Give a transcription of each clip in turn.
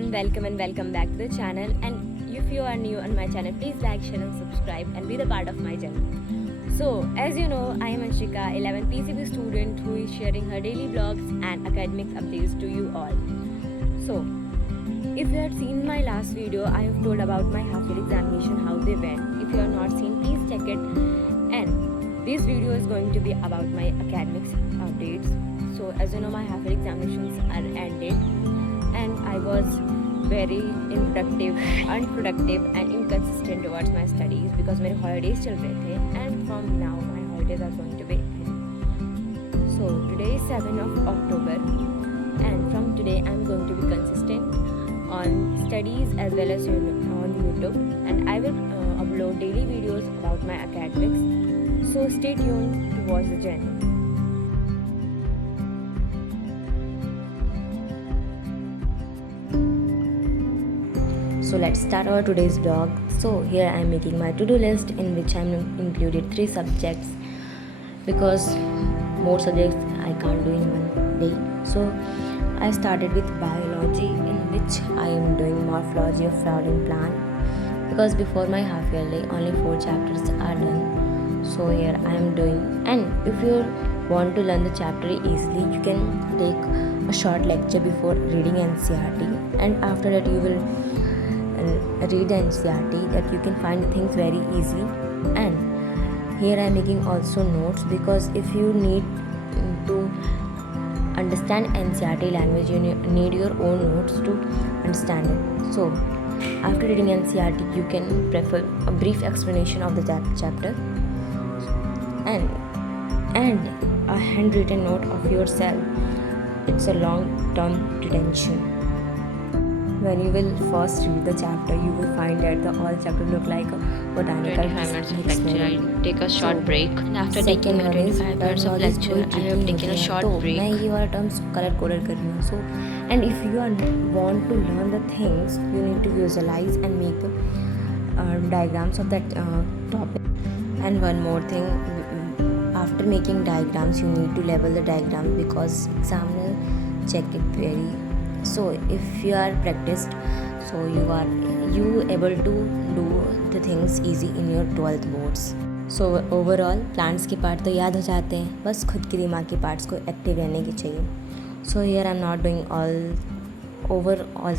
everyone, welcome and welcome back to the channel. And if you are new on my channel, please like, share and subscribe and be the part of my journey. So as you know, I am Anshika, 11th PCB student who is sharing her daily vlogs and academic updates to you all. So if you had seen my last video, I have told about my half-yearly examination, how they went. If you have not seen, please check it. And this video is going to be about my academics updates. So as you know, my half-yearly examinations are ended and I was very unproductive and inconsistent towards my studies because मेरे holidays चल रहे थे and from now my holidays are going to be end. So today is 7th of October and from today I'm going to be consistent on studies as well as on YouTube, and I will upload daily videos about my academics. So stay tuned to watch the journey. So let's start our today's vlog. So here I am making my to-do list in which I am included 3 subjects because more subjects I can't do in one day. So I started with biology, in which I am doing morphology of flowering plant because before my half yearly only 4 chapters are done. So here I am doing, and if you want to learn the chapter easily, you can take a short lecture before reading NCERT, and after that you will read NCERT, that you can find things very easily. And here I am making also notes because if you need to understand NCERT language, you need your own notes to understand it. So after reading NCERT, you can prefer a brief explanation of the chapter and a handwritten note of yourself. It's a long-term retention. When you will first read the chapter, you will find that the all chapter look like a botanical 25 minutes of lecture. I take a short break, and after taking my 25 minutes of lecture, I have taken a short break. मैं ये वाला terms color coded कर रही हूँ. So, and if you want to learn the things, you need to visualize and make the diagrams of that topic. And one more thing, after making diagrams, you need to label the diagram because examiner check it very. So if you are practiced, so you able to do the things easy in your 12th boards. So overall plants के part तो याद हो जाते हैं, बस खुद के दिमाग के पार्ट्स को एक्टिव रहने की चाहिए. So here I am not doing all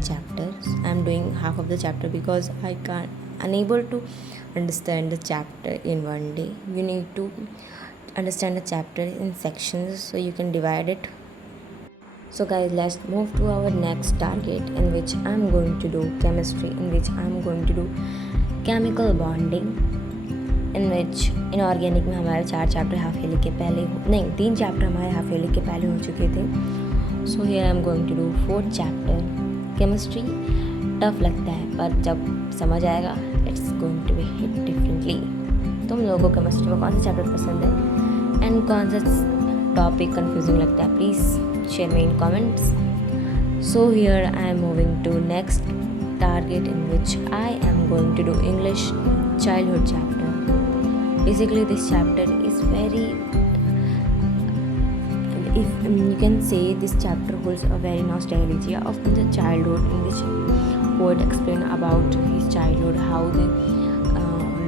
chapters. I am doing half of the chapter because I can't unable to understand the chapter in one day. You need to understand the chapter in sections so you can divide it. So guys, let's move to our next target, in which I'm going to do chemistry, in which I'm going to do chemical bonding, in which inorganic में हमारे 4 chapter half yearly के पहले नहीं 3 chapter हमारे half yearly के पहले हो चुके थे. So here I'm going to do 4th chapter. Chemistry tough लगता है पर जब समझ आएगा it's going to be hit differently. तुम लोगों को केमिस्ट्री में कौन सा चैप्टर पसंद है एंड कौन सा टॉपिक कंफ्यूजिंग लगता है, please share me in comments. So here I am moving to next target, in which I am going to do English childhood chapter. Basically this chapter is very, if you can say, this chapter holds a very nostalgia of the childhood, in which poet explain about his childhood, how they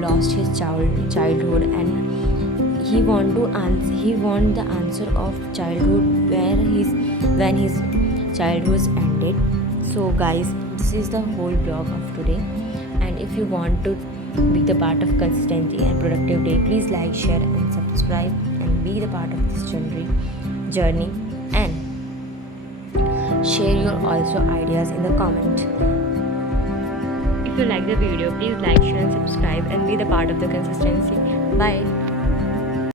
lost his childhood, and he want the answer of childhood when his childhood ended. So guys, this is the whole blog of today, and if you want to be the part of consistency and productive day, please like, share and subscribe and be the part of this journey, and share your also ideas in the comment. If you like the video, please like, share and subscribe and be the part of the consistency. Bye.